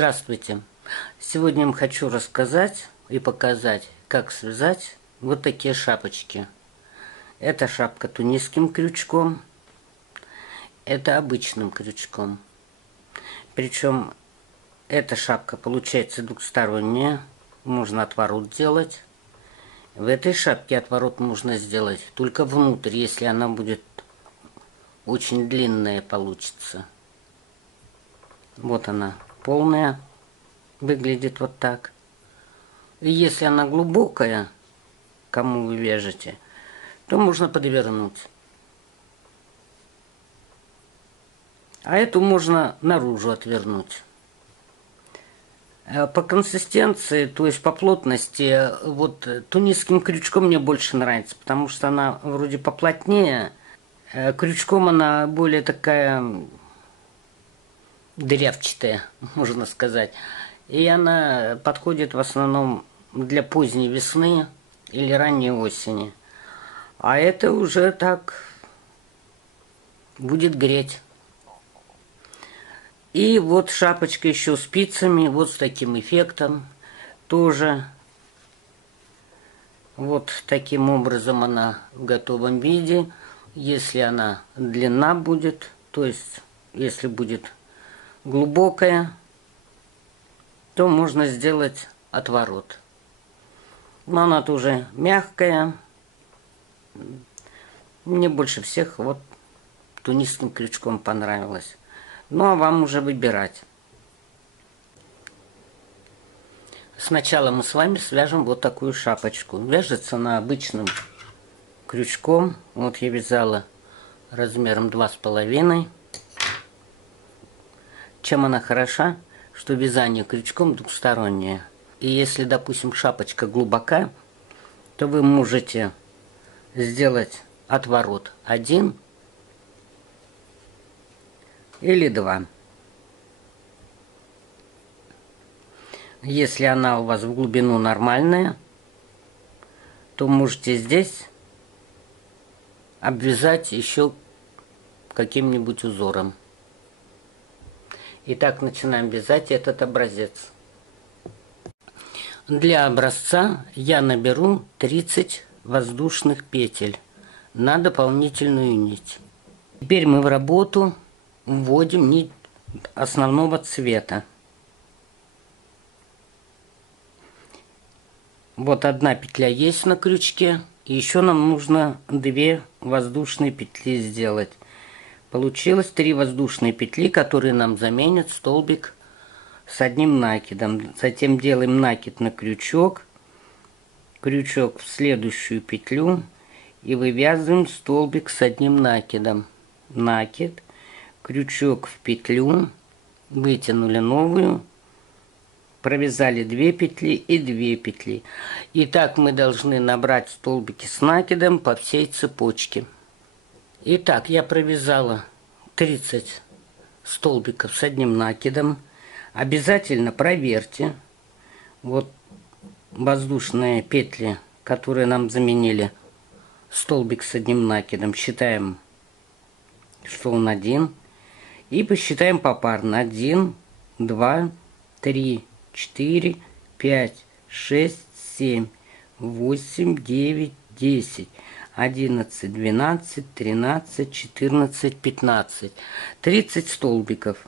Здравствуйте! Сегодня я вам хочу рассказать и показать, как связать вот такие шапочки. Это шапка тунисским крючком, это обычным крючком. Причем эта шапка получается двухсторонняя, можно отворот делать. В этой шапке отворот можно сделать только внутрь, если она будет очень длинная получится. Вот она полная, выглядит вот так. И если она глубокая, кому вы вяжете, то можно подвернуть. А эту можно наружу отвернуть. По консистенции, то есть по плотности, вот тунисским крючком мне больше нравится, потому что она вроде поплотнее, крючком она более такая дырявчатая, можно сказать. И она подходит в основном для поздней весны или ранней осени. А это уже так будет греть. И вот шапочка еще спицами, вот с таким эффектом. Тоже вот таким образом она в готовом виде. Если она длина будет, то есть если будет глубокая, то можно сделать отворот. Но она тоже мягкая. Мне больше всех вот тунисским крючком понравилось. Ну а вам уже выбирать. Сначала мы с вами свяжем вот такую шапочку. Вяжется она обычным крючком. Вот я вязала размером 2,5. Чем она хороша? Что вязание крючком двухстороннее. И если, допустим, шапочка глубока, то вы можете сделать отворот 1 или 2. Если она у вас в глубину нормальная, то можете здесь обвязать еще каким-нибудь узором. Итак, начинаем вязать этот образец. Для образца я наберу 30 воздушных петель на дополнительную нить. Теперь мы в работу вводим нить основного цвета. Вот одна петля есть на крючке, и еще нам нужно 2 воздушные петли сделать. Получилось 3 воздушные петли, которые нам заменят столбик с одним накидом. Затем делаем накид на крючок, крючок в следующую петлю и вывязываем столбик с одним накидом. Накид, крючок в петлю, вытянули новую, провязали 2 петли и 2 петли. И так мы должны набрать столбики с накидом по всей цепочке. Итак, я провязала 30 столбиков с одним накидом. Обязательно проверьте. Вот воздушные петли, которые нам заменили столбик с одним накидом. Считаем, что он 1. И посчитаем попарно. 1, 2, 3, 4, 5, 6, 7, 8, 9, 10. 11, 12, 13, 14, 15. 30 столбиков.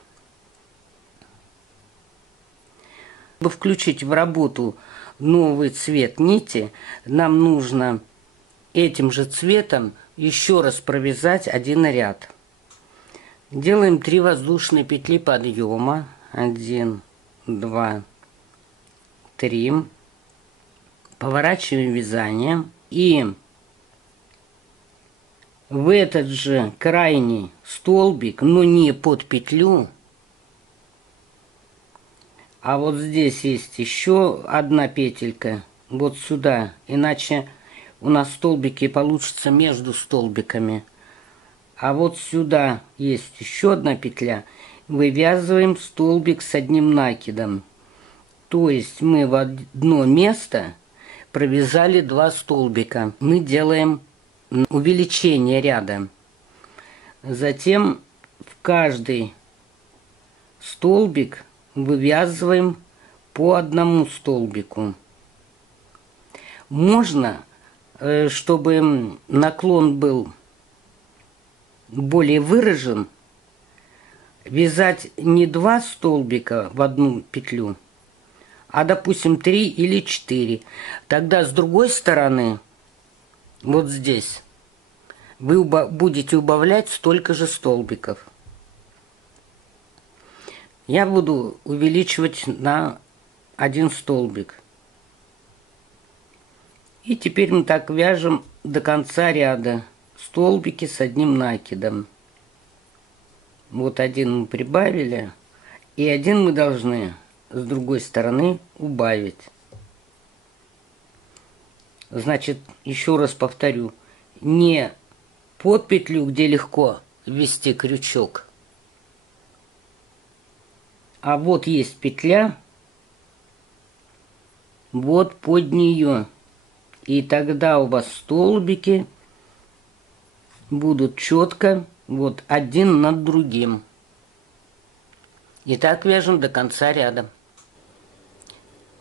Чтобы включить в работу новый цвет нити, нам нужно этим же цветом еще раз провязать один ряд. Делаем 3 воздушные петли подъема. 1, 2, 3. Поворачиваем вязание и в этот же крайний столбик, но не под петлю, а вот здесь есть еще одна петелька, вот сюда, иначе у нас столбики получатся между столбиками. А вот сюда есть еще одна петля, вывязываем столбик с одним накидом. То есть мы в одно место провязали 2 столбика. Мы делаем увеличение ряда. Затем в каждый столбик вывязываем по одному столбику. Можно, чтобы наклон был более выражен, вязать не 2 столбика в одну петлю, а, допустим, 3 или 4. Тогда с другой стороны, вот здесь, вы будете убавлять столько же столбиков. Я буду увеличивать на 1 столбик. И теперь мы так вяжем до конца ряда столбики с одним накидом. Вот один мы прибавили, и один мы должны с другой стороны убавить. Значит, еще раз повторю, не под петлю, где легко ввести крючок, а вот есть петля, вот под нее. И тогда у вас столбики будут четко вот один над другим. И так вяжем до конца ряда.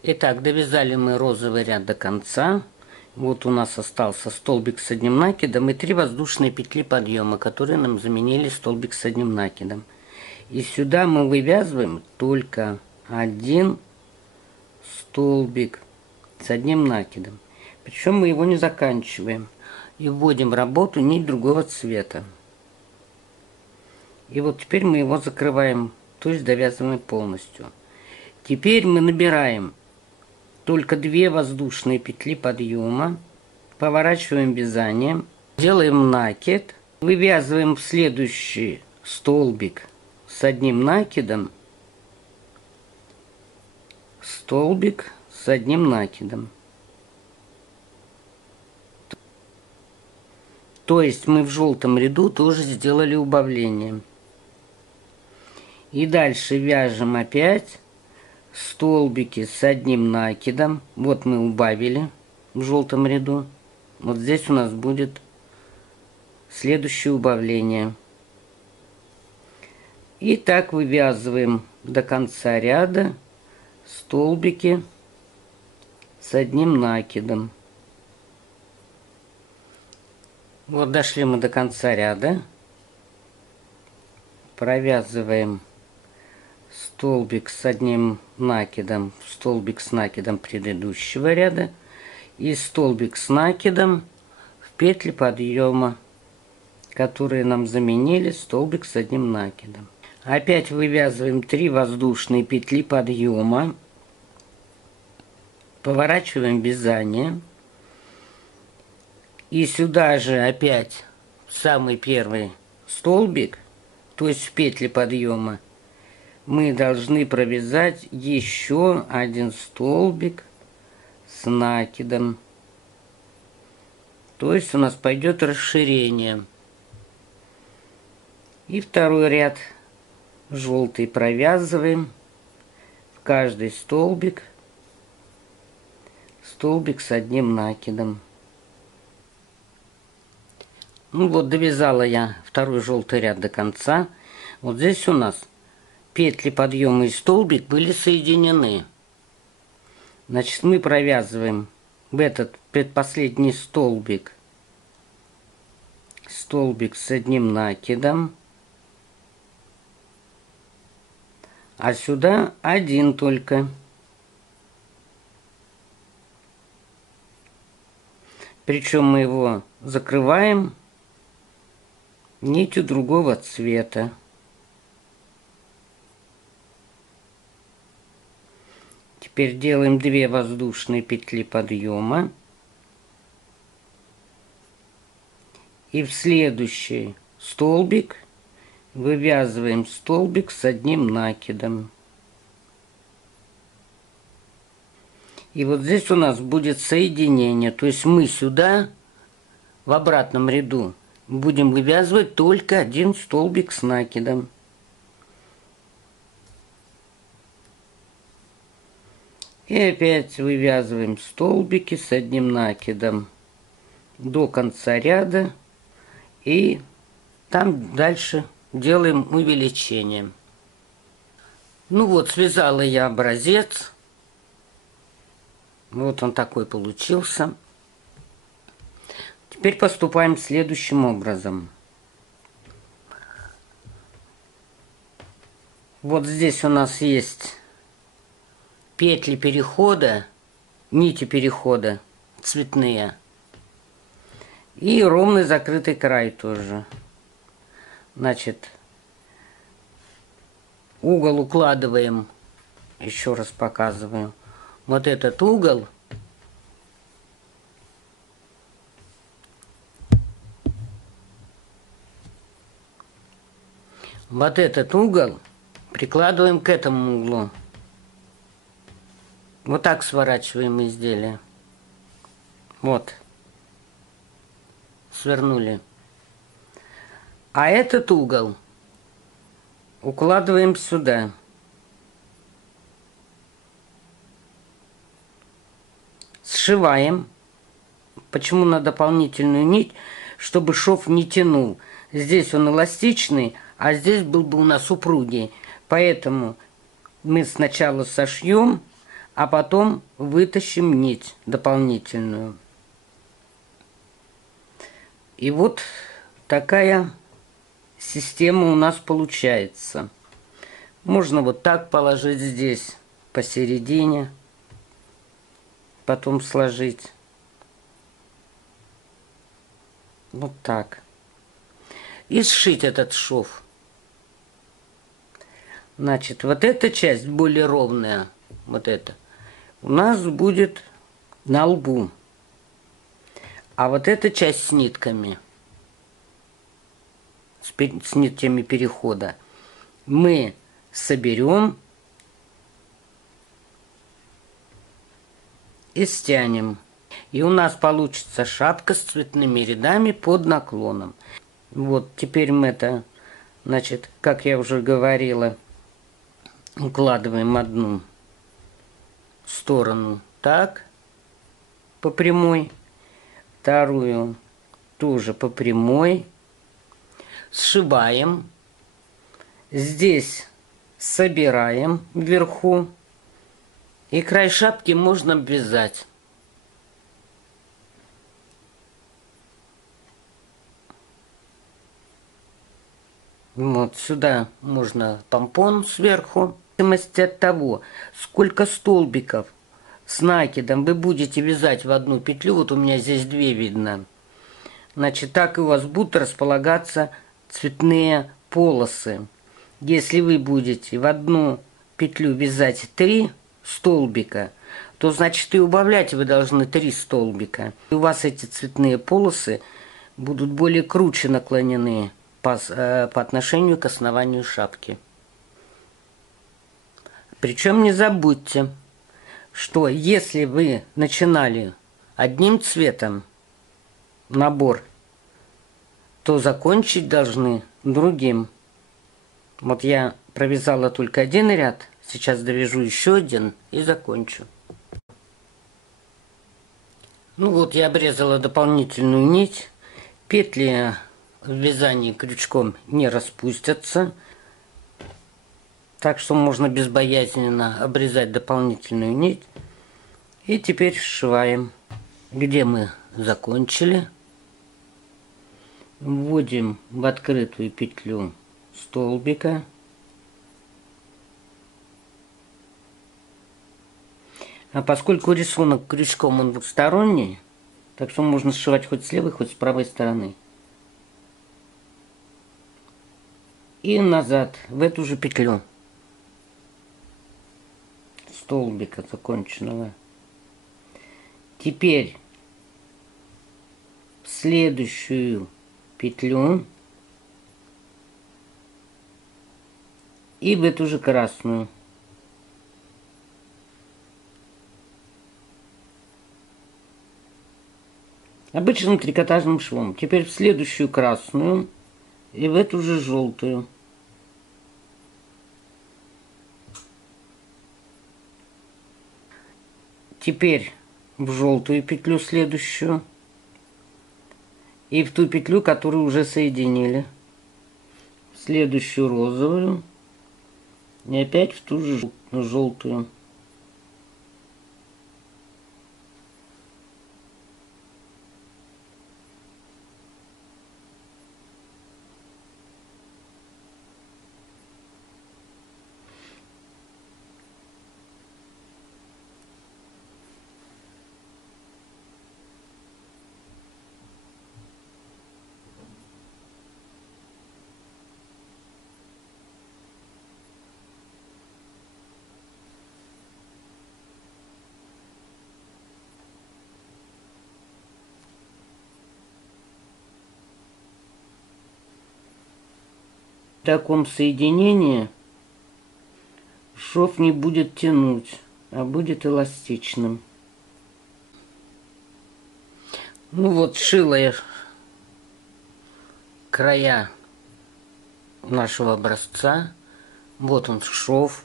Итак, довязали мы розовый ряд до конца. Вот у нас остался столбик с одним накидом и 3 воздушные петли подъема, которые нам заменили столбик с одним накидом. И сюда мы вывязываем только 1 столбик с одним накидом. Причем мы его не заканчиваем. И вводим работу нить другого цвета. И вот теперь мы его закрываем, то есть довязываем полностью. Теперь мы набираем только 2 воздушные петли подъема, поворачиваем вязание, делаем накид, вывязываем в следующий столбик с одним накидом, столбик с одним накидом. То есть мы в желтом ряду тоже сделали убавление. И дальше вяжем опять столбики с одним накидом. Вот мы убавили в желтом ряду. Вот здесь у нас будет следующее убавление. И так вывязываем до конца ряда столбики с одним накидом. Вот дошли мы до конца ряда. Провязываем столбик с одним накидом, столбик с накидом предыдущего ряда и столбик с накидом в петли подъема, которые нам заменили столбик с одним накидом. Опять вывязываем 3 воздушные петли подъема, поворачиваем вязание. И сюда же опять самый первый столбик, то есть в петли подъема, мы должны провязать еще 1 столбик с накидом. То есть у нас пойдет расширение. И второй ряд желтый провязываем в каждый столбик с одним накидом. Ну вот, довязала я второй желтый ряд до конца. Вот здесь у нас петли подъема и столбик были соединены. Значит, мы провязываем в этот предпоследний столбик с одним накидом, а сюда 1 только. Причем мы его закрываем нитью другого цвета. Теперь делаем 2 воздушные петли подъема. И в следующий столбик вывязываем столбик с одним накидом. И вот здесь у нас будет соединение. То есть мы сюда, в обратном ряду, будем вывязывать только 1 столбик с накидом. И опять вывязываем столбики с одним накидом до конца ряда. И там дальше делаем увеличение. Ну вот, связала я образец. Вот он такой получился. Теперь поступаем следующим образом. Вот здесь у нас есть петли перехода, нити перехода цветные. И ровный закрытый край тоже. Значит, угол укладываем, еще раз показываю. Вот этот угол прикладываем к этому углу. Вот так сворачиваем изделие. Вот. Свернули. А этот угол укладываем сюда. Сшиваем. Почему на дополнительную нить? Чтобы шов не тянул. Здесь он эластичный, а здесь был бы у нас упругий. Поэтому мы сначала сошьем, а потом вытащим нить дополнительную. И вот такая система у нас получается. Можно вот так положить здесь посередине, потом сложить. Вот так. И сшить этот шов. Значит, вот эта часть более ровная, вот эта, у нас будет на лбу. А вот эта часть с нитками, с нитками перехода, мы соберем и стянем. И у нас получится шапка с цветными рядами под наклоном. Вот, теперь мы это, значит, как я уже говорила, укладываем одну сторону так, по прямой, вторую тоже по прямой, сшиваем, здесь собираем вверху, и край шапки можно обвязать. Вот сюда можно помпон сверху. В зависимости от того, сколько столбиков с накидом вы будете вязать в одну петлю, вот у меня здесь 2 видно, значит, так и у вас будут располагаться цветные полосы. Если вы будете в одну петлю вязать 3 столбика, то значит и убавлять вы должны 3 столбика. И у вас эти цветные полосы будут более круче наклонены по отношению к основанию шапки. Причем не забудьте, что если вы начинали одним цветом набор, то закончить должны другим. Вот я провязала только один ряд, сейчас довяжу еще один и закончу. Ну вот я обрезала дополнительную нить. Петли в вязании крючком не распустятся, так что можно безбоязненно обрезать дополнительную нить. И теперь сшиваем. Где мы закончили, вводим в открытую петлю столбика, а поскольку рисунок крючком он двухсторонний, так что можно сшивать хоть с левой, хоть с правой стороны. И назад в эту же петлю столбика законченного. Теперь в следующую петлю и в эту же красную. Обычным трикотажным швом. Теперь в следующую красную и в эту же желтую. Теперь в желтую петлю следующую и в ту петлю, которую уже соединили. Следующую розовую И опять в ту же желтую. В таком соединении шов не будет тянуть, а будет эластичным. Ну вот, сшила я края нашего образца. Вот он шов.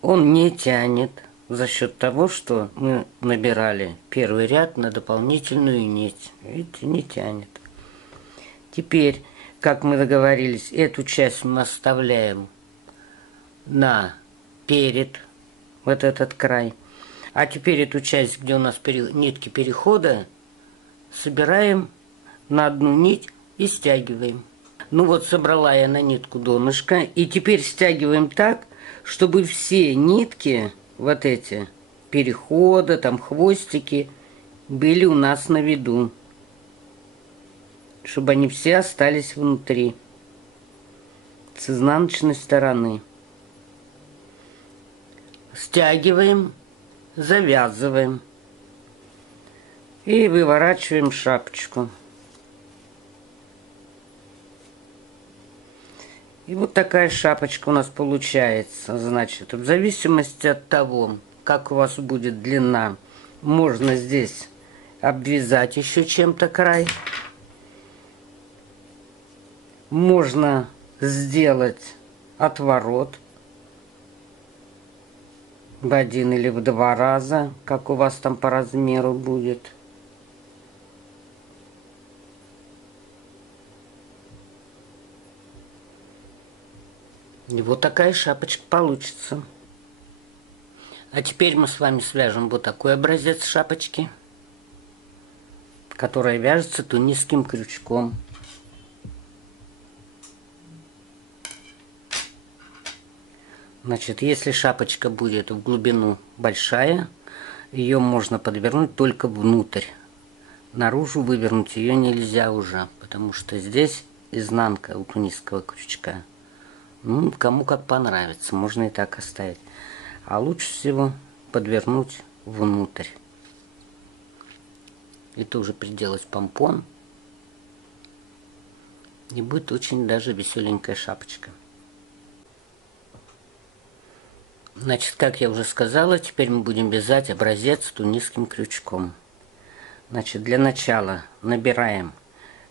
Он не тянет за счет того, что мы набирали первый ряд на дополнительную нить. Видите, не тянет. Теперь, как мы договорились, эту часть мы оставляем на перед, вот этот край. А теперь эту часть, где у нас нитки перехода, собираем на одну нить и стягиваем. Ну вот, собрала я на нитку донышко. И теперь стягиваем так, чтобы все нитки, вот эти, перехода, там хвостики, были у нас на виду. Чтобы они все остались внутри, с изнаночной стороны. Стягиваем, завязываем и выворачиваем шапочку. И вот такая шапочка у нас получается. Значит, в зависимости от того, как у вас будет длина, можно здесь обвязать еще чем-то край. Можно сделать отворот в 1 или в 2 раза, как у вас там по размеру будет. И вот такая шапочка получится. А теперь мы с вами свяжем вот такой образец шапочки, которая вяжется тунисским крючком. Значит, если шапочка будет в глубину большая, ее можно подвернуть только внутрь. Наружу вывернуть ее нельзя уже, потому что здесь изнанка у тунисского крючка. Ну, кому как понравится, можно и так оставить. А лучше всего подвернуть внутрь. И тоже приделать помпон. И будет очень даже веселенькая шапочка. Значит, как я уже сказала, теперь мы будем вязать образец тунисским крючком. Значит, для начала набираем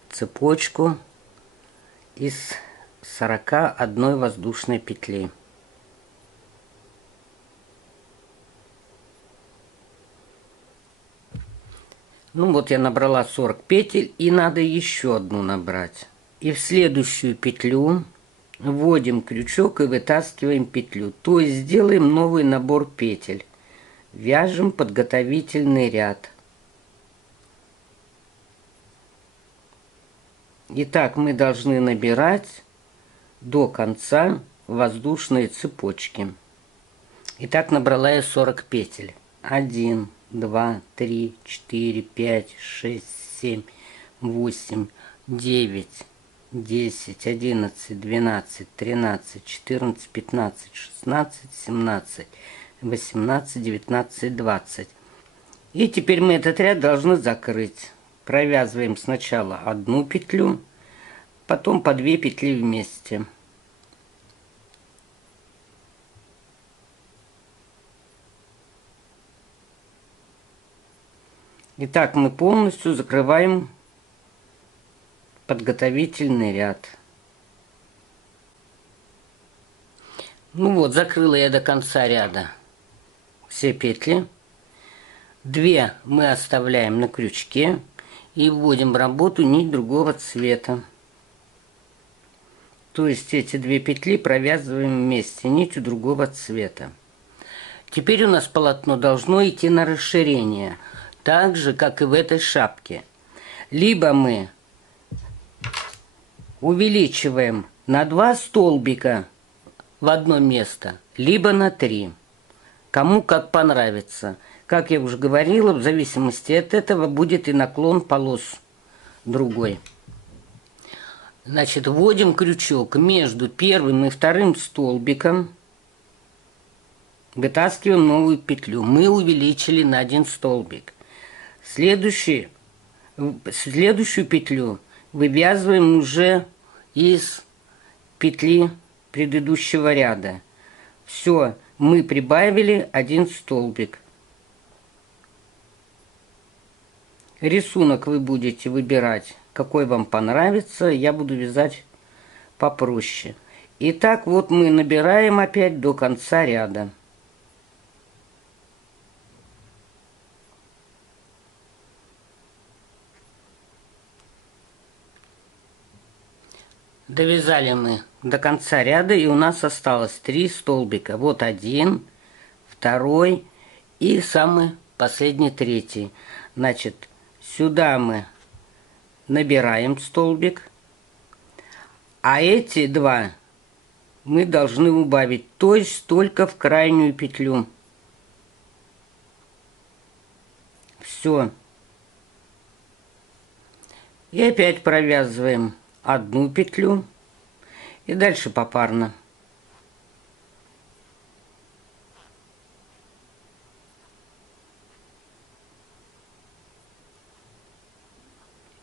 цепочку из 41 воздушной петли. Ну вот я набрала 40 петель, и надо еще одну набрать. И в следующую петлю вводим крючок и вытаскиваем петлю. То есть сделаем новый набор петель. Вяжем подготовительный ряд. Итак, мы должны набирать до конца воздушные цепочки. Итак, набрала я 40 петель. 1, 2, 3, 4, 5, 6, 7, 8, 9, 10, 11, 12, 13, 14, 15, 16, 17, 18, 19, 20. И теперь мы этот ряд должны закрыть. Провязываем сначала одну петлю, потом по 2 петли вместе. Итак, мы полностью закрываем подготовительный ряд. Ну вот, закрыла я до конца ряда все петли. 2 мы оставляем на крючке и вводим в работу нить другого цвета. То есть эти две петли провязываем вместе нитью другого цвета. Теперь у нас полотно должно идти на расширение, так же, как и в этой шапке. Либо мы увеличиваем на 2 столбика в одно место, либо на 3. Кому как понравится. Как я уже говорила, в зависимости от этого будет и наклон полос другой. Значит, вводим крючок между первым и вторым столбиком. Вытаскиваем новую петлю. Мы увеличили на 1 столбик. Следующую петлю вывязываем уже из петли предыдущего ряда. Все, мы прибавили 1 столбик. Рисунок вы будете выбирать, какой вам понравится. Я буду вязать попроще. Итак, вот мы набираем опять до конца ряда. Довязали мы до конца ряда, и у нас осталось 3 столбика. Вот 1, 2 и самый последний 3. Значит, сюда мы набираем столбик, а эти 2 мы должны убавить, то есть только в крайнюю петлю. Все. И опять провязываем 1 петлю и дальше попарно.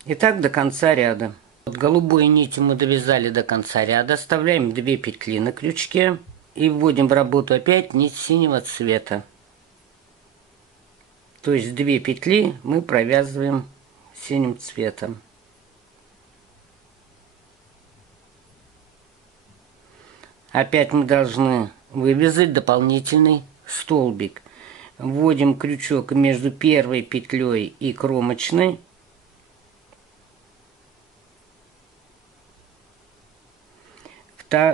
И так до конца ряда. Вот голубой нитью мы довязали до конца ряда, оставляем 2 петли на крючке и вводим в работу опять нить синего цвета. То есть 2 петли мы провязываем синим цветом. Опять мы должны вывязать дополнительный столбик. Вводим крючок между первой петлей и кромочной.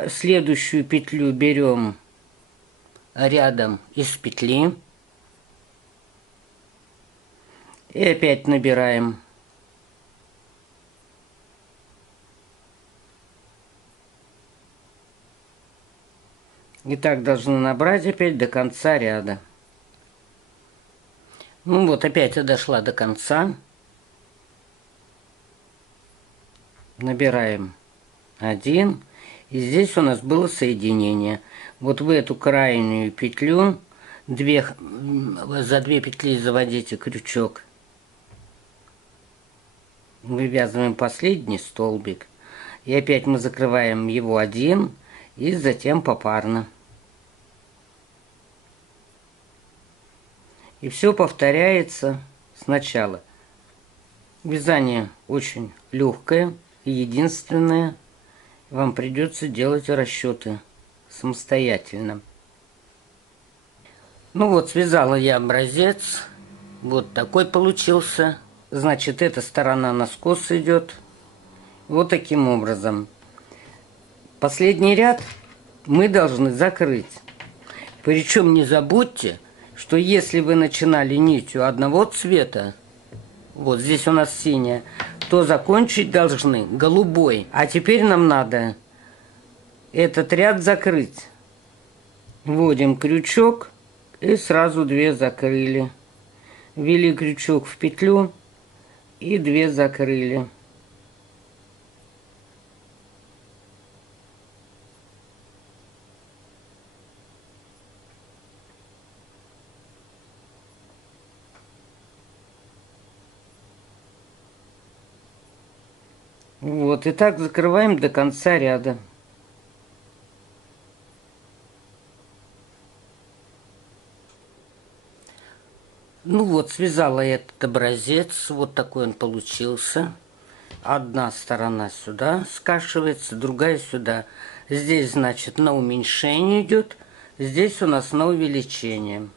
Следующую петлю берем рядом из петли. И опять набираем. И так должны набрать опять до конца ряда. Ну вот, опять я дошла до конца. Набираем 1. И здесь у нас было соединение. Вот в эту крайнюю петлю за 2 петли заводите крючок. Вывязываем последний столбик. И опять мы закрываем его 1 и затем попарно. И все повторяется сначала. Вязание очень легкое и единственное. Вам придется делать расчеты самостоятельно. Ну вот, связала я образец. Вот такой получился. Значит, эта сторона на скос идет. Вот таким образом. Последний ряд мы должны закрыть. Причем не забудьте, что если вы начинали нитью одного цвета, вот здесь у нас синяя, то закончить должны голубой. А теперь нам надо этот ряд закрыть. Вводим крючок и сразу 2 закрыли. Ввели крючок в петлю и 2 закрыли. Вот, и так закрываем до конца ряда. Ну вот, связала я этот образец. Вот такой он получился. Одна сторона сюда скашивается, другая сюда. Здесь, значит, на уменьшение идет. Здесь у нас на увеличение.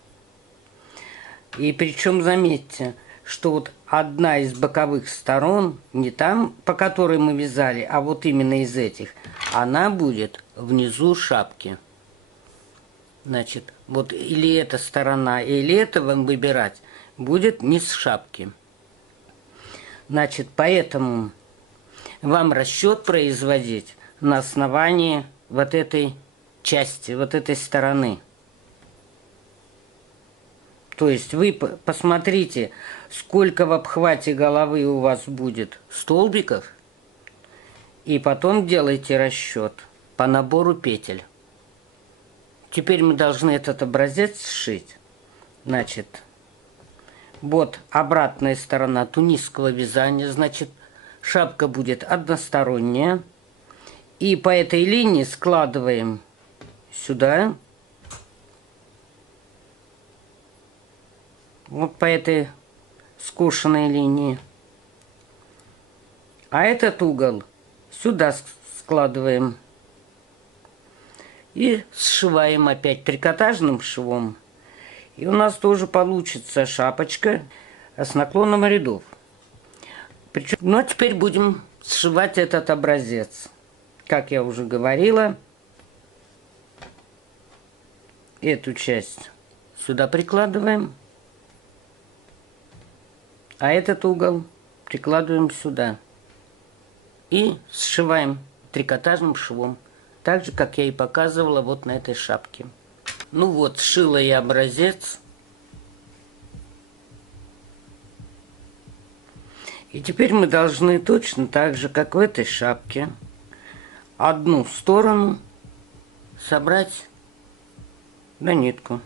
И причем, заметьте, что вот одна из боковых сторон, не там, по которой мы вязали, а вот именно из этих, она будет внизу шапки. Значит, вот или эта сторона, или это вам выбирать, будет низ шапки. Значит, поэтому вам расчет производить на основании вот этой части, вот этой стороны. То есть вы посмотрите, сколько в обхвате головы у вас будет столбиков, и потом делайте расчет по набору петель. Теперь мы должны этот образец сшить. Значит, вот обратная сторона тунисского вязания, значит, шапка будет односторонняя. И по этой линии складываем сюда. Вот по этой скошенной линии. А этот угол сюда складываем. И сшиваем опять трикотажным швом. И у нас тоже получится шапочка с наклоном рядов. Причем, ну а теперь будем сшивать этот образец. Как я уже говорила, эту часть сюда прикладываем, а этот угол прикладываем сюда. И сшиваем трикотажным швом. Так же, как я и показывала вот на этой шапке. Ну вот, сшила я образец. И теперь мы должны точно так же, как в этой шапке, одну сторону собрать на нитку.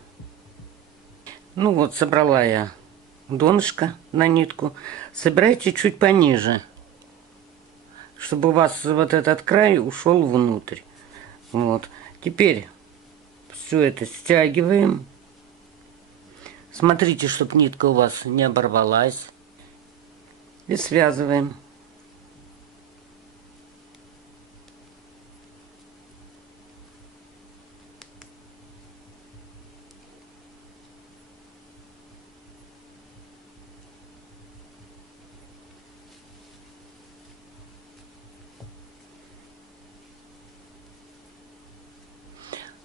Ну вот, собрала я донышко на нитку. Собирайте чуть пониже, чтобы у вас вот этот край ушел внутрь. Вот. Теперь все это стягиваем. Смотрите, чтобы нитка у вас не оборвалась. И связываем.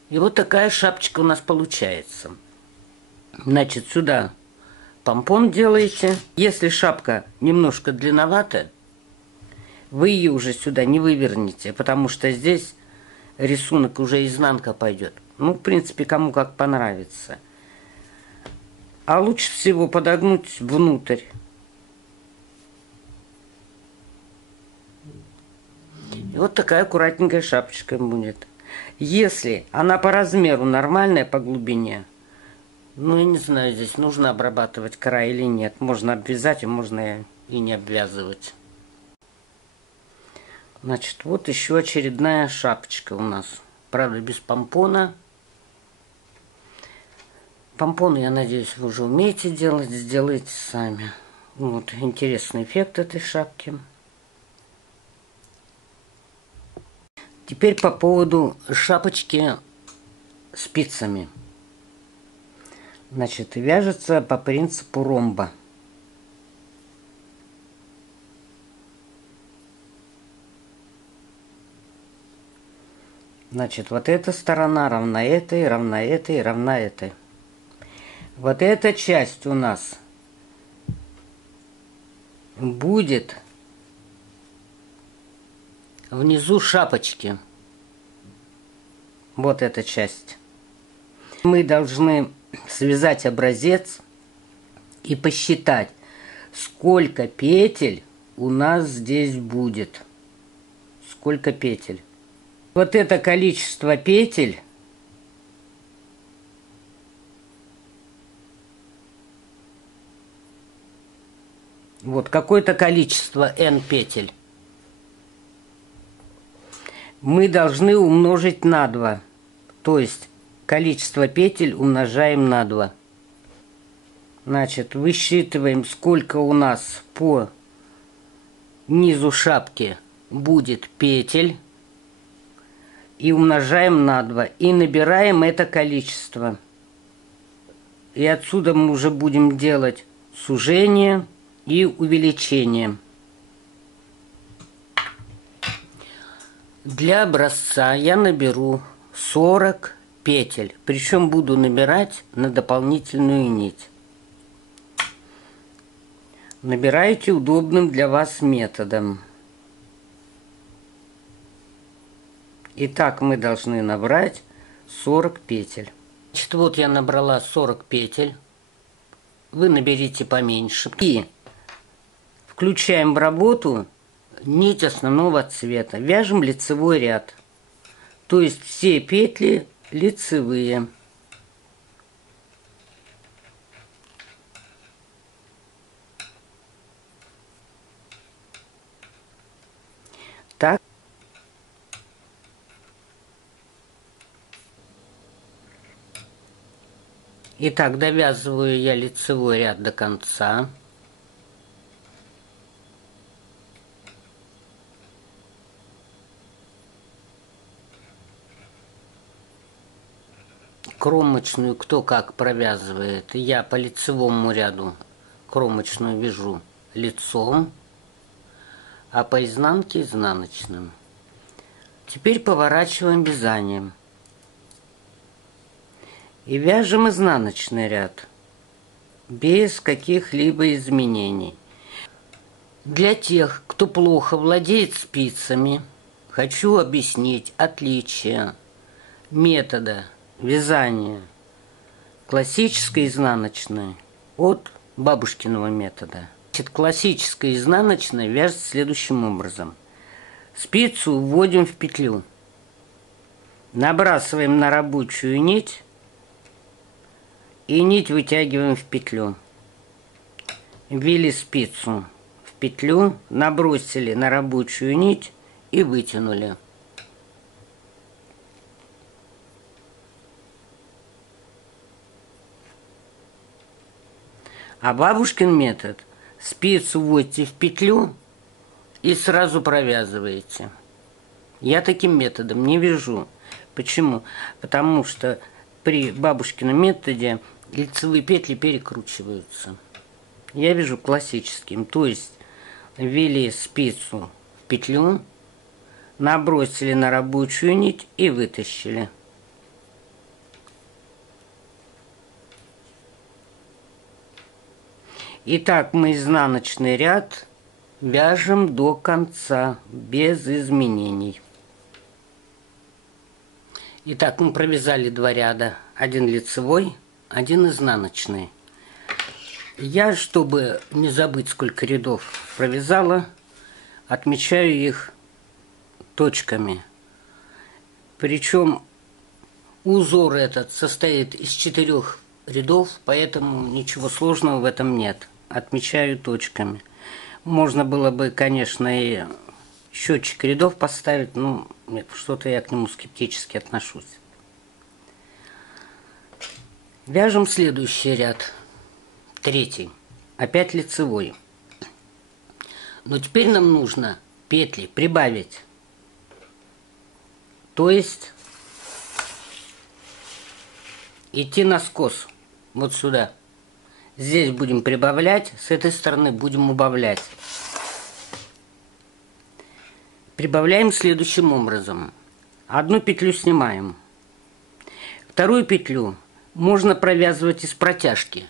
И вот такая шапочка у нас получается. Значит, сюда помпон делаете. Если шапка немножко длинновата, вы ее уже сюда не вывернете, потому что здесь рисунок уже изнанка пойдет. Ну, в принципе, кому как понравится. А лучше всего подогнуть внутрь. И вот такая аккуратненькая шапочка будет. Если она по размеру нормальная по глубине, ну, я не знаю, здесь нужно обрабатывать край или нет. Можно обвязать, а можно и не обвязывать. Значит, вот еще очередная шапочка у нас. Правда, без помпона. Помпон, я надеюсь, вы уже умеете делать. Сделайте сами. Вот, интересный эффект этой шапки. Теперь по поводу шапочки спицами. Значит, вяжется по принципу ромба. Значит, вот эта сторона равна этой, равна этой, равна этой. Вот эта часть у нас будет внизу шапочки. Вот эта часть. Мы должны связать образец и посчитать, сколько петель у нас здесь будет. Сколько петель. Вот это количество петель вот какое-то количество n петель мы должны умножить на 2. То есть количество петель умножаем на 2. Значит, высчитываем, сколько у нас по низу шапки будет петель. И умножаем на 2. И набираем это количество. И отсюда мы уже будем делать сужение и увеличение. Для образца я наберу 40 петель, причем буду набирать на дополнительную нить. Набирайте удобным для вас методом. Итак, мы должны набрать 40 петель. Значит, вот я набрала 40 петель. Вы наберите поменьше. И включаем в работу нить основного цвета. Вяжем лицевой ряд. То есть все петли лицевые. Так. Итак, довязываю я лицевой ряд до конца. Кромочную кто как провязывает. Я по лицевому ряду кромочную вяжу лицом, а по изнанке изнаночным. Теперь поворачиваем вязанием. И вяжем изнаночный ряд без каких-либо изменений. Для тех, кто плохо владеет спицами, хочу объяснить отличие метода вязания классической изнаночной от бабушкиного метода. Значит, классическая изнаночная вяжется следующим образом. Спицу вводим в петлю, набрасываем на рабочую нить и нить вытягиваем в петлю. Ввели спицу в петлю, набросили на рабочую нить и вытянули. А бабушкин метод: спицу вводите в петлю и сразу провязываете. Я таким методом не вяжу. Почему? Потому что при бабушкином методе лицевые петли перекручиваются. Я вяжу классическим, то есть ввели спицу в петлю, набросили на рабочую нить и вытащили. Итак, мы изнаночный ряд вяжем до конца, без изменений. Итак, мы провязали два ряда. Один лицевой, один изнаночный. Я, чтобы не забыть, сколько рядов провязала, отмечаю их точками. Причем узор этот состоит из 4 рядов, поэтому ничего сложного в этом нет. Отмечаю точками. Можно было бы, конечно, и счетчик рядов поставить, но что-то я к нему скептически отношусь. Вяжем следующий ряд, 3, опять лицевой. Но теперь нам нужно петли прибавить, то есть идти наскос, вот сюда. Здесь будем прибавлять, с этой стороны будем убавлять. Прибавляем следующим образом. Одну петлю снимаем. Вторую петлю можно провязывать из протяжки.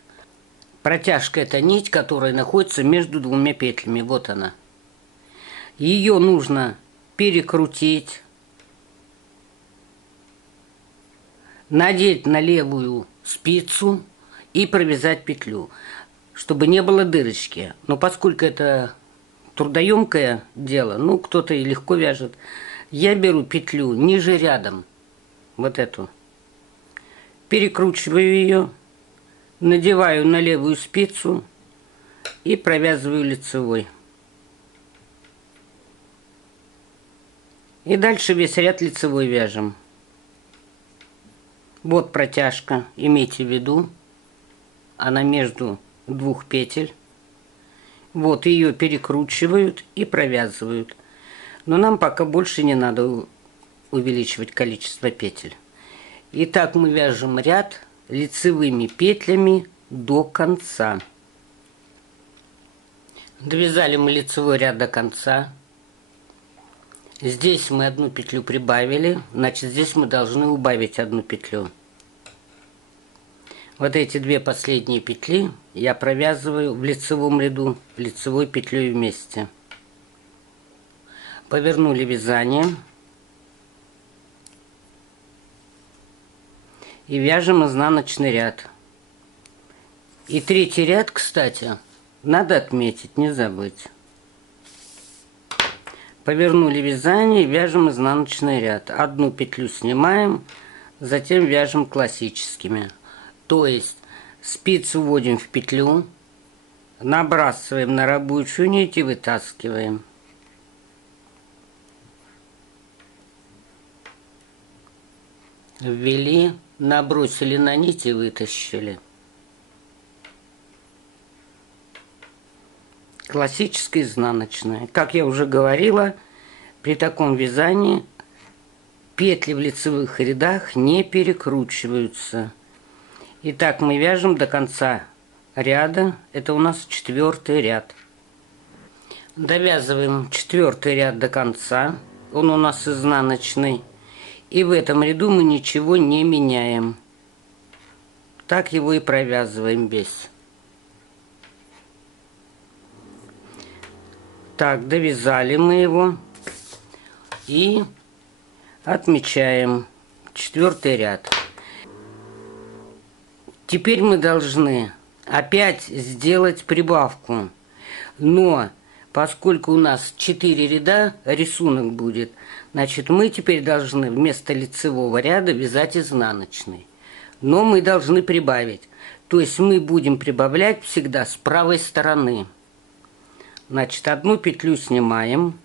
Протяжка – это нить, которая находится между 2 петлями. Вот она. Ее нужно перекрутить, надеть на левую спицу и провязать петлю, чтобы не было дырочки. Но поскольку это трудоемкое дело, кто-то и легко вяжет, я беру петлю ниже рядом, вот эту, перекручиваю ее, надеваю на левую спицу и провязываю лицевой. И дальше весь ряд лицевой вяжем. Вот протяжка, имейте в виду. Она между 2 петель. Вот ее перекручивают и провязывают. Но нам пока больше не надо увеличивать количество петель. Итак, мы вяжем ряд лицевыми петлями до конца. Довязали мы лицевой ряд до конца. Здесь мы одну петлю прибавили, значит, здесь мы должны убавить одну петлю. Вот эти две последние петли я провязываю в лицевом ряду, лицевой петлей вместе. Повернули вязание и вяжем изнаночный ряд. И третий ряд, кстати, надо отметить, не забыть. Повернули вязание и вяжем изнаночный ряд. Одну петлю снимаем, затем вяжем классическими. То есть спицу вводим в петлю, набрасываем на рабочую нить и вытаскиваем. Ввели, набросили на нить и вытащили. Классическая изнаночная. Как я уже говорила, при таком вязании петли в лицевых рядах не перекручиваются. Итак, мы вяжем до конца ряда. Это у нас 4-й ряд. Довязываем 4-й ряд до конца. Он у нас изнаночный. И в этом ряду мы ничего не меняем. Так его и провязываем весь. Так, довязали мы его и отмечаем 4-й ряд. Теперь мы должны опять сделать прибавку, но поскольку у нас 4 ряда рисунок будет, значит мы теперь должны вместо лицевого ряда вязать изнаночный. Но мы должны прибавить, то есть мы будем прибавлять всегда с правой стороны. Значит, одну петлю снимаем,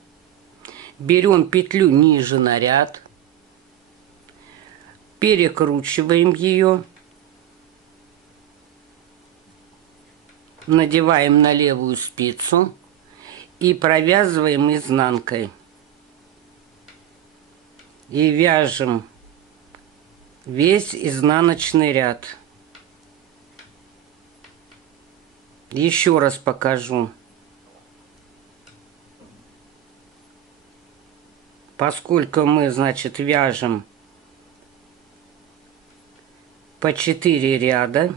берем петлю ниже на ряд, перекручиваем ее, надеваем на левую спицу и провязываем изнанкой. И вяжем весь изнаночный ряд. Еще раз покажу. Поскольку мы, значит, вяжем по 4 ряда,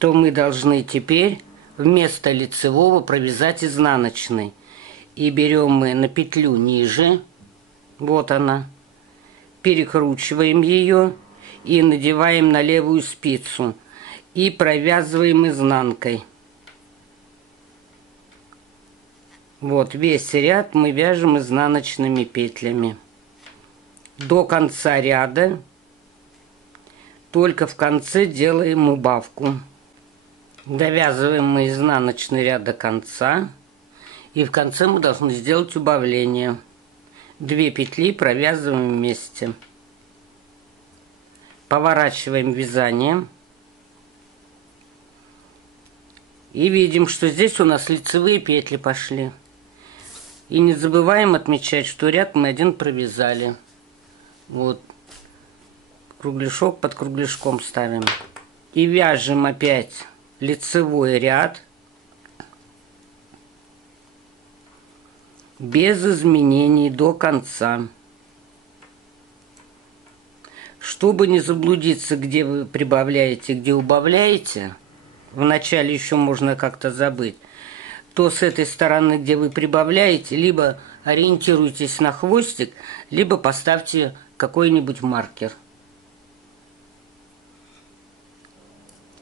то мы должны теперь вместо лицевого провязать изнаночный. И берем мы на петлю ниже, вот она, перекручиваем ее и надеваем на левую спицу и провязываем изнанкой. Вот весь ряд мы вяжем изнаночными петлями до конца ряда, только в конце делаем убавку. Довязываем мы изнаночный ряд до конца, и в конце мы должны сделать убавление. 2 петли провязываем вместе. Поворачиваем вязание. И видим, что здесь у нас лицевые петли пошли. И не забываем отмечать, что ряд мы один провязали. Вот. Кругляшок под кругляшком ставим. И вяжем опять лицевой ряд без изменений до конца. Чтобы не заблудиться, где вы прибавляете, где убавляете, вначале еще можно как-то забыть, то с этой стороны, где вы прибавляете, либо ориентируйтесь на хвостик, либо поставьте какой-нибудь маркер.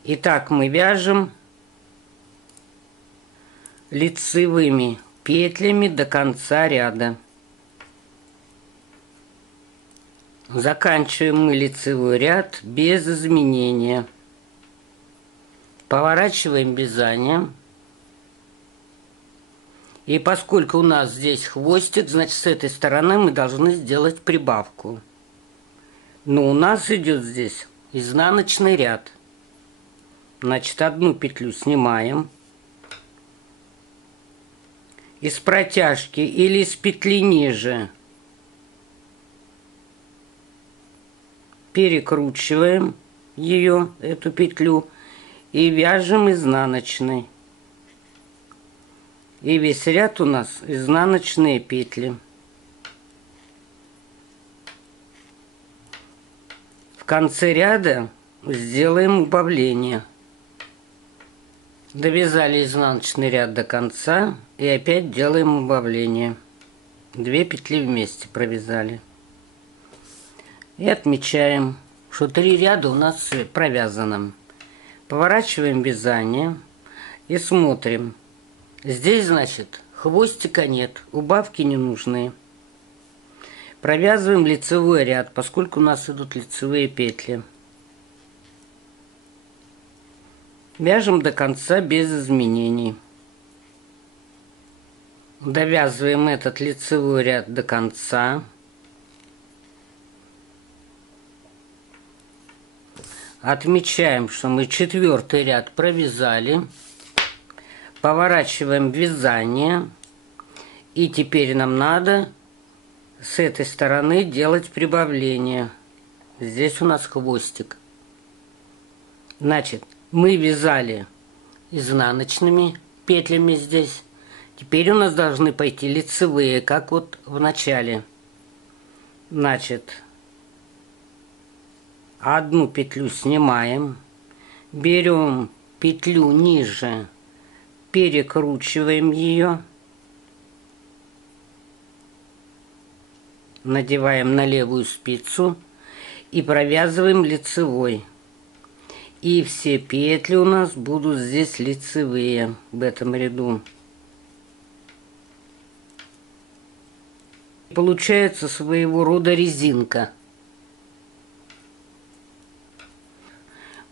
Итак, мы вяжем лицевыми петлями до конца ряда. Заканчиваем мы лицевой ряд без изменения. Поворачиваем вязание. И поскольку у нас здесь хвостик, значит, с этой стороны мы должны сделать прибавку. Но у нас идет здесь изнаночный ряд. Значит, одну петлю снимаем. Из протяжки или из петли ниже перекручиваем ее, эту петлю, и вяжем изнаночной. И весь ряд у нас изнаночные петли. В конце ряда сделаем убавление. Довязали изнаночный ряд до конца и опять делаем убавление. 2 петли вместе провязали. И отмечаем, что 3 ряда у нас провязано. Поворачиваем вязание и смотрим. Здесь, значит, хвостика нет, убавки не нужны. Провязываем лицевой ряд, поскольку у нас идут лицевые петли. Вяжем до конца без изменений. Довязываем этот лицевой ряд до конца. Отмечаем, что мы 4-й ряд провязали. Поворачиваем вязание. И теперь нам надо с этой стороны делать прибавление. Здесь у нас хвостик. Значит, мы вязали изнаночными петлями здесь. Теперь у нас должны пойти лицевые, как вот в начале. Значит, одну петлю снимаем, берем петлю ниже, перекручиваем ее, надеваем на левую спицу и провязываем лицевой. И все петли у нас будут здесь лицевые в этом ряду. Получается своего рода резинка.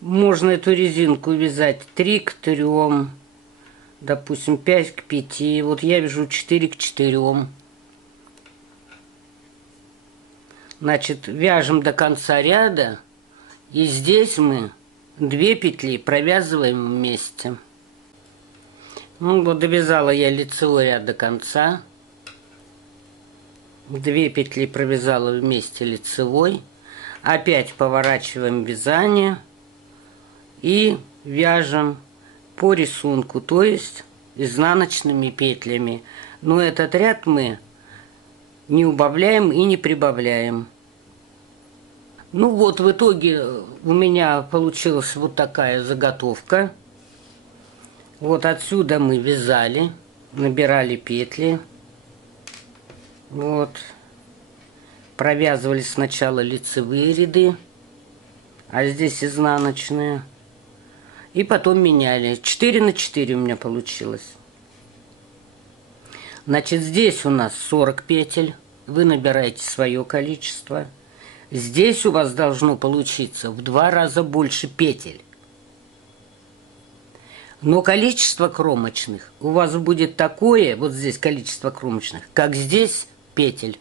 Можно эту резинку вязать 3 к 3, допустим, 5 к 5. Вот я вяжу 4 к 4. Значит, вяжем до конца ряда, и здесь мы 2 петли провязываем вместе. Ну вот, довязала я лицевой ряд до конца. 2 петли провязала вместе лицевой. Опять поворачиваем вязание и вяжем по рисунку, то есть изнаночными петлями. Но этот ряд мы не убавляем и не прибавляем. Ну вот, в итоге у меня получилась вот такая заготовка. Вот отсюда мы вязали, набирали петли. Вот. Провязывали сначала лицевые ряды, а здесь изнаночные. И потом меняли. 4 на 4 у меня получилось. Значит, здесь у нас 40 петель. Вы набираете свое количество. Здесь у вас должно получиться в 2 раза больше петель. Но количество кромочных у вас будет такое, вот здесь количество кромочных, как здесь петель.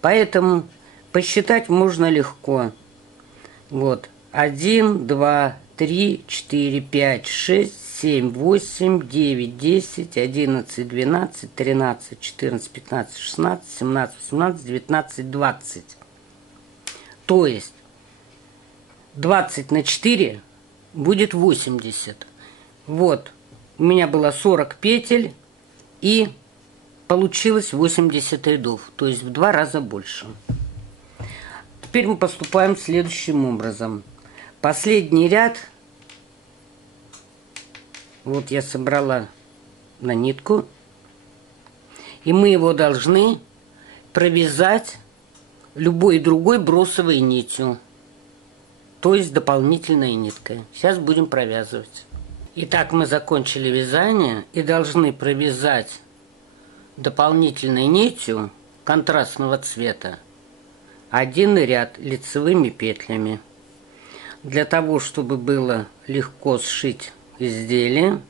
Поэтому посчитать можно легко. Вот. 1, 2, 3, 4, 5, 6, 7, 8, 9, 10, 11, 12, 13, 14, 15, 16, 17, 18, 19, 20. То есть 20 на 4 будет 80. Вот. У меня было 40 петель и получилось 80 рядов. То есть в 2 раза больше. Теперь мы поступаем следующим образом. Последний ряд, вот я собрала на нитку, и мы его должны провязать любой другой бросовой нитью, то есть дополнительной ниткой. Сейчас будем провязывать. Итак, мы закончили вязание и должны провязать дополнительной нитью контрастного цвета 1 ряд лицевыми петлями. Для того, чтобы было легко сшить изделие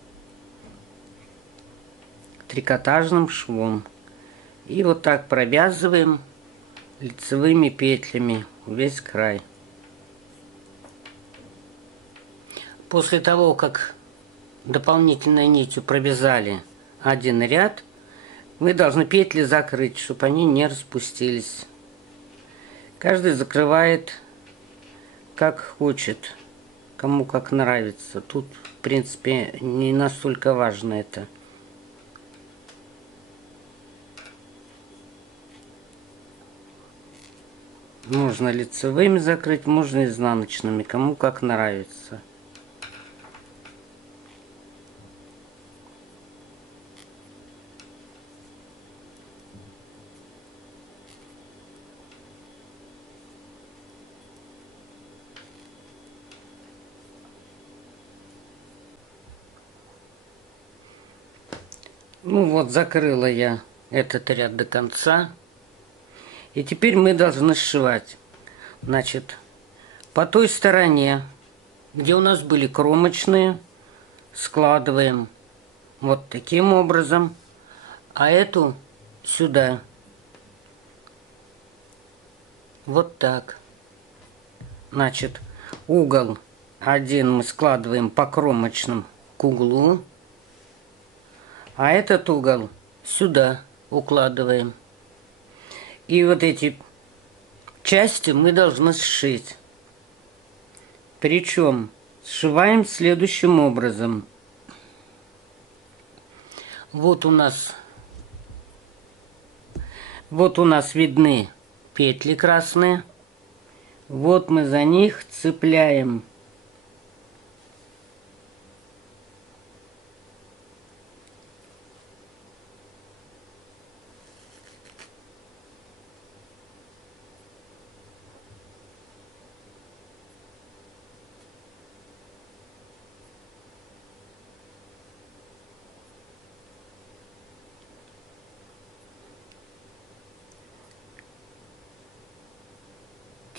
трикотажным швом. И вот так провязываем лицевыми петлями весь край. После того, как дополнительной нитью провязали 1 ряд, мы должны петли закрыть, чтобы они не распустились. Каждый закрывает как хочет. Кому как нравится. Тут, в принципе, не настолько важно это. Можно лицевыми закрыть, можно изнаночными. Кому как нравится. Ну вот, закрыла я этот ряд до конца. И теперь мы должны сшивать. Значит, по той стороне, где у нас были кромочные, складываем вот таким образом. А эту сюда. Вот так. Значит, угол один мы складываем по кромочным к углу. А этот угол сюда укладываем. И вот эти части мы должны сшить. Причем сшиваем следующим образом. Вот у нас видны петли красные. Вот мы за них цепляем.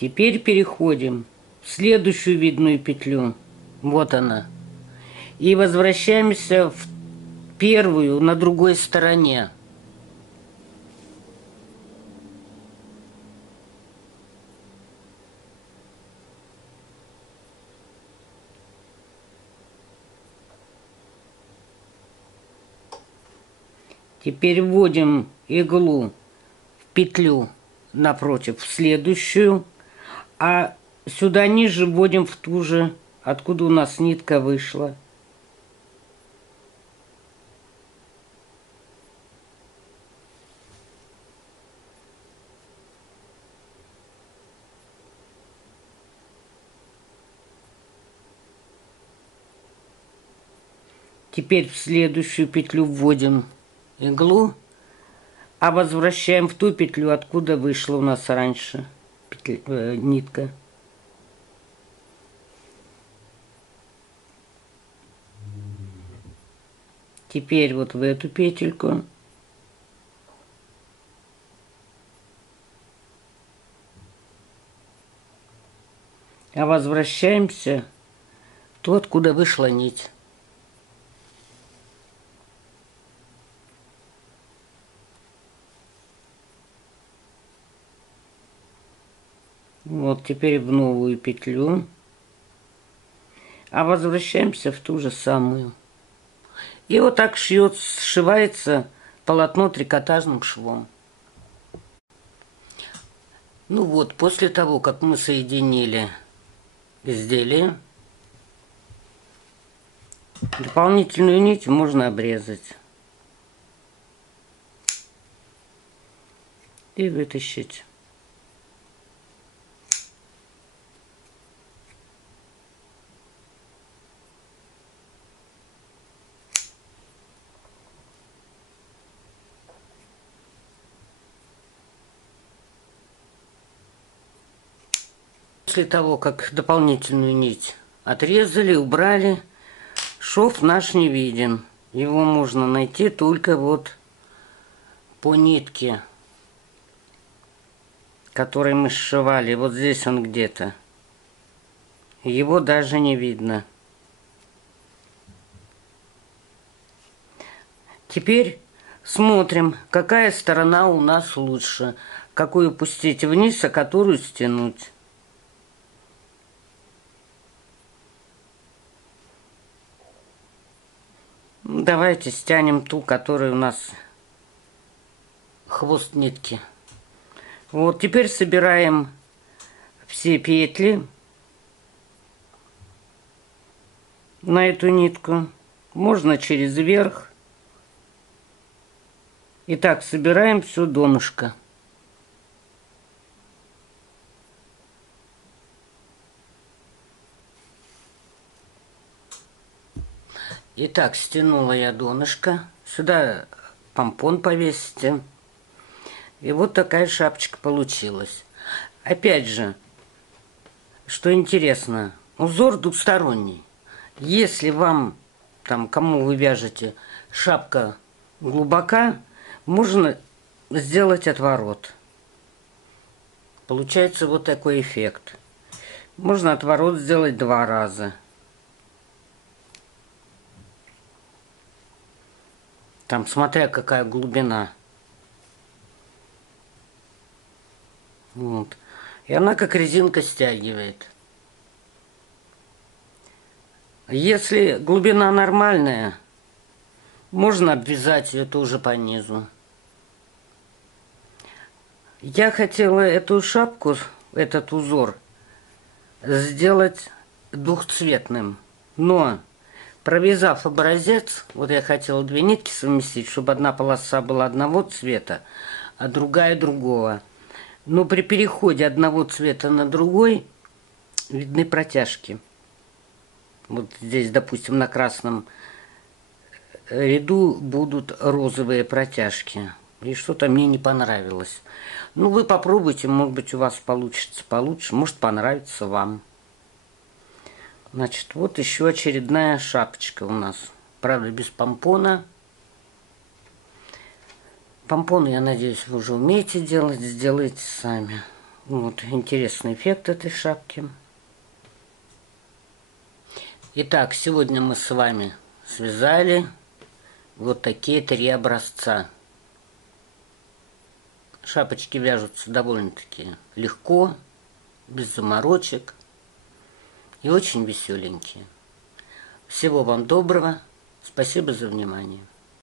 Теперь переходим в следующую видную петлю. Вот она. И возвращаемся в первую на другой стороне. Теперь вводим иглу в петлю напротив, в следующую. А сюда ниже вводим в ту же, откуда у нас нитка вышла. Теперь в следующую петлю вводим иглу, а возвращаем в ту петлю, откуда вышла у нас раньше нитка. Теперь вот в эту петельку. А возвращаемся в ту, откуда вышла нить. Вот теперь в новую петлю. А возвращаемся в ту же самую. И вот так сшивается полотно трикотажным швом. Ну вот, после того, как мы соединили изделие, дополнительную нить можно обрезать и вытащить. После того, как дополнительную нить отрезали, убрали, шов наш не виден. Его можно найти только вот по нитке, которой мы сшивали. Вот здесь он где-то. Его даже не видно. Теперь смотрим, какая сторона у нас лучше. Какую пустить вниз, а которую стянуть. Давайте стянем ту, которая у нас хвост нитки. Вот, теперь собираем все петли. на эту нитку. Можно через верх. Итак, собираем все донышко. Итак, стянула я донышко. Сюда помпон повесите. И вот такая шапочка получилась. Опять же, что интересно, узор двухсторонний. Если вам, там, кому вы вяжете, шапка глубока, можно сделать отворот. Получается вот такой эффект. Можно отворот сделать 2 раза. Там, смотря какая глубина. Вот. И она как резинка стягивает. Если глубина нормальная, можно обвязать ее тоже по низу. Я хотела эту шапку, этот узор, сделать двухцветным. Но, провязав образец, вот я хотела 2 нитки совместить, чтобы одна полоса была одного цвета, а другая другого. Но при переходе одного цвета на другой видны протяжки. Вот здесь, допустим, на красном ряду будут розовые протяжки. И что-то мне не понравилось. Ну, вы попробуйте, может быть, у вас получится получше, может, понравится вам. Значит, вот еще очередная шапочка у нас. Правда, без помпона. Помпоны, я надеюсь, вы уже умеете делать, сделайте сами. Вот, интересный эффект этой шапки. Итак, сегодня мы с вами связали вот такие 3 образца. Шапочки вяжутся довольно-таки легко, без заморочек и очень веселенькие. Всего вам доброго. Спасибо за внимание.